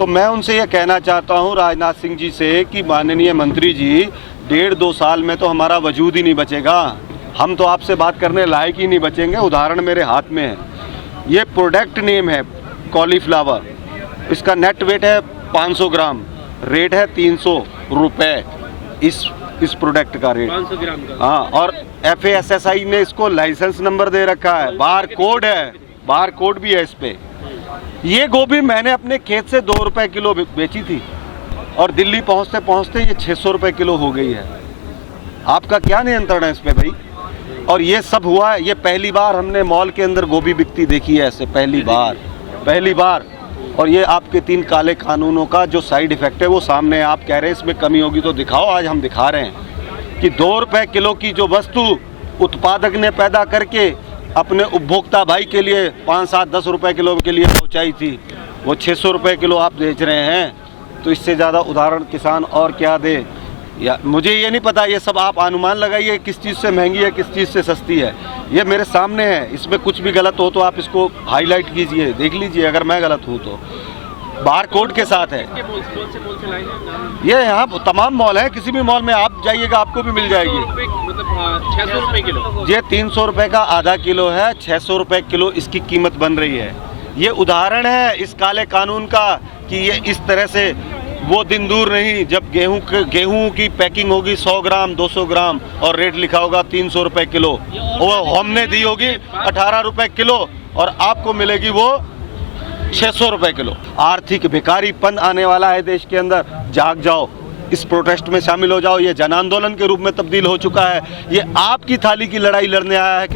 तो मैं उनसे ये कहना चाहता हूँ राजनाथ सिंह जी से कि माननीय मंत्री जी, 1.5-2 साल में तो हमारा वजूद ही नहीं बचेगा, हम तो आपसे बात करने लायक ही नहीं बचेंगे। उदाहरण मेरे हाथ में है, ये प्रोडक्ट नेम है कॉलीफ्लावर, इसका नेट वेट है 500 ग्राम, रेट है 300 रुपये इस प्रोडक्ट का रेट 500 ग्राम का। हाँ, और FASSI ने इसको लाइसेंस नंबर दे रखा है, बार कोड है, बार कोड भी है इस पे। ये गोभी मैंने अपने खेत से 2 रुपए किलो बेची थी और दिल्ली पहुंचते पहुंचते ये 600 रुपए किलो हो गई है। आपका क्या नियंत्रण है इस पे भाई? और ये सब हुआ है, ये पहली बार हमने मॉल के अंदर गोभी बिकती देखी है ऐसे, पहली बार। और ये आपके 3 काले कानूनों का जो साइड इफेक्ट है वो सामने है। आप कह रहे हैं इसमें कमी होगी तो दिखाओ, आज हम दिखा रहे हैं कि 2 रुपए किलो की जो वस्तु उत्पादक ने पैदा करके अपने उपभोक्ता भाई के लिए 5, 7, 10 रुपए किलो के लिए पहुंचाई थी, वो 600 रुपए किलो आप बेच रहे हैं। तो इससे ज़्यादा उदाहरण किसान और क्या दे? या मुझे ये नहीं पता, ये सब आप अनुमान लगाइए किस चीज़ से महंगी है, किस चीज़ से सस्ती है। ये मेरे सामने है, इसमें कुछ भी गलत हो तो आप इसको हाईलाइट कीजिए, देख लीजिए अगर मैं गलत हूँ तो। बार कोड के साथ है ये। यहाँ तमाम मॉल है, किसी भी मॉल में आप जाइएगा आपको भी मिल जाएगी। मतलब 600 रुपए किलो। ये 300 रुपए का आधा किलो है, 600 रुपए किलो इसकी कीमत बन रही है। ये उदाहरण है इस काले कानून का कि ये इस तरह से वो दिन दूर नहीं जब गेहूं की पैकिंग होगी 100 ग्राम 200 ग्राम और रेट लिखा होगा 300 रुपए किलो, वो हमने दी होगी 18 रुपए किलो और आपको मिलेगी वो 600 रुपए किलो। आर्थिक भिखारीपन आने वाला है देश के अंदर। जाग जाओ, इस प्रोटेस्ट में शामिल हो जाओ। ये जन आंदोलन के रूप में तब्दील हो चुका है। ये आपकी थाली की लड़ाई लड़ने आया है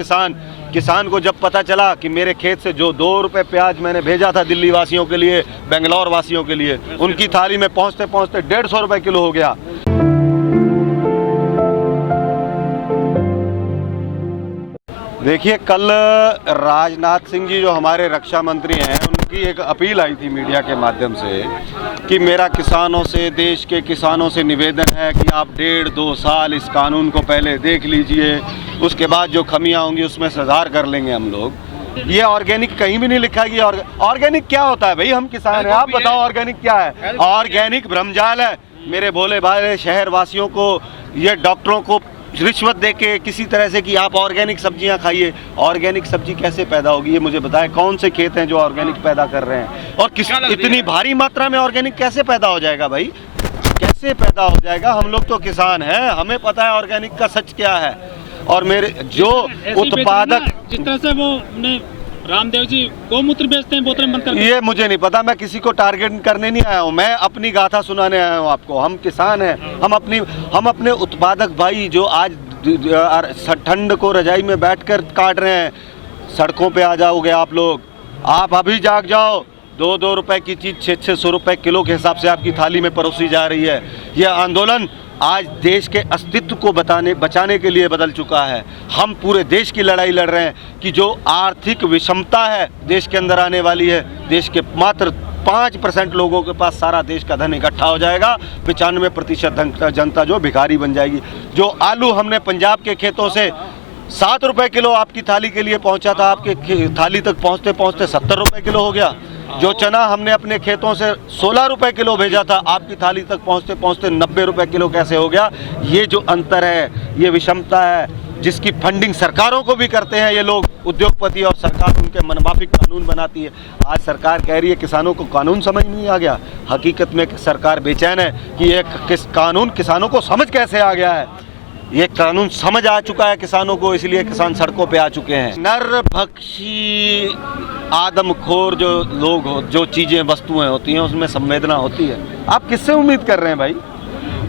किसान को जब पता चला कि मेरे खेत से जो 2 रुपए प्याज मैंने भेजा था दिल्ली वासियों के लिए, बेंगलोर वासियों के लिए, उनकी थाली में पहुंचते पहुंचते 150 रुपए किलो हो गया। देखिए, कल राजनाथ सिंह जी जो हमारे रक्षा मंत्री हैं, उनकी एक अपील आई थी मीडिया के माध्यम से कि मेरा किसानों से, देश के किसानों से निवेदन है कि आप 1.5-2 साल इस कानून को पहले देख लीजिए, उसके बाद जो खमियां होंगी उसमें सुधार कर लेंगे हम लोग। ये ऑर्गेनिक कहीं भी नहीं लिखा कि ऑर्गेनिक क्या होता है भाई? हम किसान हैं, आप बताओ ऑर्गेनिक क्या है? ऑर्गेनिक भ्रमजाल है। मेरे भोले भाले शहर वासियों को, ये डॉक्टरों को रिश्वत देके किसी तरह से कि आप ऑर्गेनिक सब्जियां खाइए। ऑर्गेनिक सब्जी कैसे पैदा होगी ये मुझे बताएं। कौन से खेत हैं जो ऑर्गेनिक पैदा कर रहे हैं? और किस इतनी भारी मात्रा में ऑर्गेनिक कैसे पैदा हो जाएगा भाई? कैसे पैदा हो जाएगा? हम लोग तो किसान हैं, हमें पता है ऑर्गेनिक का सच क्या है। और मेरे जो उत्पादक, जिस तरह से वो रामदेव जी गौमूत्र बेचते हैं बोतलें बंद कर, ये मुझे नहीं पता। मैं किसी को टारगेट करने नहीं आया हूँ, मैं अपनी गाथा सुनाने आया हूँ आपको। हम किसान हैं, हम अपने उत्पादक भाई जो आज ठंड को रजाई में बैठकर काट रहे हैं, सड़कों पे आ जाओगे आप लोग। आप अभी जाग जाओ। 2-2 रुपए की चीज़ 600-600 रुपए किलो के हिसाब से आपकी थाली में परोसी जा रही है। यह आंदोलन आज देश के अस्तित्व को बचाने के लिए बदल चुका है। हम पूरे देश की लड़ाई लड़ रहे हैं कि जो आर्थिक विषमता है देश के अंदर आने वाली है, देश के मात्र 5% लोगों के पास सारा देश का धन इकट्ठा हो जाएगा, 95% जनता जो भिखारी बन जाएगी। जो आलू हमने पंजाब के खेतों से 7 रुपए किलो आपकी थाली के लिए पहुंचा था, आपके थाली तक पहुंचते पहुंचते 70 रुपए किलो हो गया। जो चना हमने अपने खेतों से 16 रुपए किलो भेजा था, आपकी थाली तक पहुंचते पहुंचते 90 रुपए किलो कैसे हो गया? ये जो अंतर है, ये विषमता है, जिसकी फंडिंग सरकारों को भी करते हैं ये लोग, उद्योगपति, और सरकार उनके मनमाफिक कानून बनाती है। आज सरकार कह रही है किसानों को कानून समझ नहीं आ गया। हकीकत में सरकार बेचैन है कि ये कानून किसानों को समझ कैसे आ गया है। ये कानून समझ आ चुका है किसानों को, इसलिए किसान सड़कों पे आ चुके हैं। नरभक्षी आदमखोर जो लोग हो, जो चीज़ें वस्तुएं होती हैं उसमें संवेदना होती है। आप किससे उम्मीद कर रहे हैं भाई?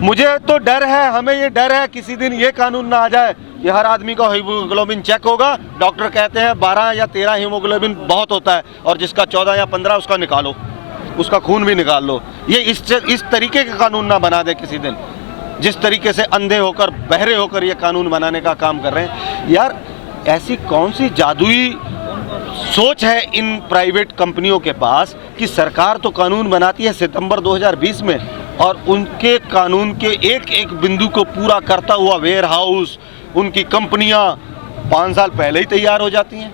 मुझे तो डर है, हमें ये डर है किसी दिन ये कानून ना आ जाए कि हर आदमी का हीमोग्लोबिन चेक होगा। डॉक्टर कहते हैं 12 या 13 हीमोग्लोबिन बहुत होता है और जिसका 14 या 15 उसका निकालो, उसका खून भी निकाल लो। ये इस तरीके का कानून ना बना दे किसी दिन, जिस तरीके से अंधे होकर, बहरे होकर ये कानून बनाने का काम कर रहे हैं। यार, ऐसी कौन सी जादुई सोच है इन प्राइवेट कंपनियों के पास कि सरकार तो कानून बनाती है सितंबर 2020 में, और उनके कानून के एक एक बिंदु को पूरा करता हुआ वेयर हाउस, उनकी कंपनियां 5 साल पहले ही तैयार हो जाती हैं।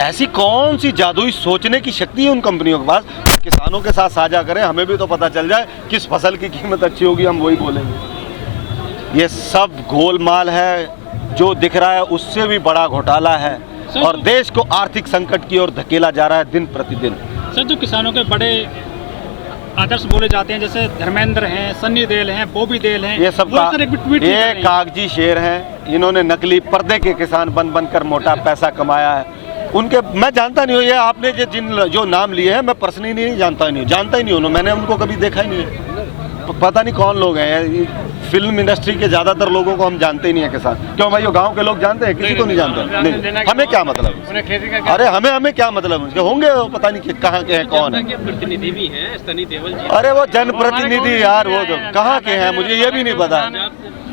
ऐसी कौन सी जादुई सोचने की शक्ति है उन कंपनियों के पास किसानों के साथ साझा करें, हमें भी तो पता चल जाए किस फसल की कीमत अच्छी होगी, हम वही बोलेंगे। ये सब गोलमाल है, जो दिख रहा है उससे भी बड़ा घोटाला है और देश को आर्थिक संकट की ओर धकेला जा रहा है दिन प्रतिदिन। सर, जो किसानों के बड़े आदर्श बोले जाते हैं, जैसे धर्मेंद्र हैं, सन्नी देओल हैं, बॉबी देओल हैं, ये सब वो सर एक भी ट्वीट नहीं कर ये रहे हैं। कागजी शेर हैं। इन्होंने नकली पर्दे के किसान बन बनकर मोटा पैसा कमाया है। उनके मैं जानता नहीं हूँ, ये आपने जो नाम लिए हैं मैं पर्सनली नहीं जानता ही नहीं हूँ, मैंने उनको कभी देखा ही नहीं है, पता नहीं कौन लोग हैं। फिल्म इंडस्ट्री के ज़्यादातर लोगों को हम जानते ही नहीं है किसान। क्यों भाई, वो गांव के लोग जानते हैं? किसी को नहीं जानते। नहीं, हमें क्या मतलब? अरे हमें क्या मतलब उनके? होंगे पता नहीं कहाँ के हैं, कौन है। प्रतिनिधि भी हैं सन्नी देओल जी। अरे वो जनप्रतिनिधि यार, वो तो कहाँ के हैं मुझे ये भी नहीं पता।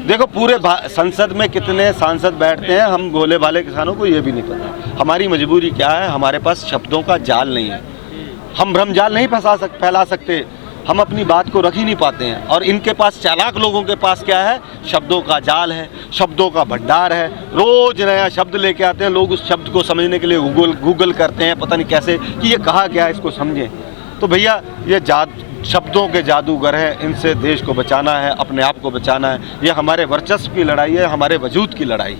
देखो पूरे संसद में कितने सांसद बैठते हैं, हम भोले भाले किसानों को ये भी नहीं पता। हमारी मजबूरी क्या है, हमारे पास शब्दों का जाल नहीं है, हम भ्रमजाल नहीं फैला सकते, हम अपनी बात को रख ही नहीं पाते हैं। और इनके पास, चालाक लोगों के पास क्या है, शब्दों का जाल है, शब्दों का भंडार है। रोज नया शब्द लेके आते हैं, लोग उस शब्द को समझने के लिए गूगल करते हैं, पता नहीं कैसे कि ये कहा क्या है, इसको समझें। तो भैया ये शब्दों के जादूगर हैं, इनसे देश को बचाना है, अपने आप को बचाना है। ये हमारे वर्चस्व की लड़ाई है, हमारे वजूद की लड़ाई।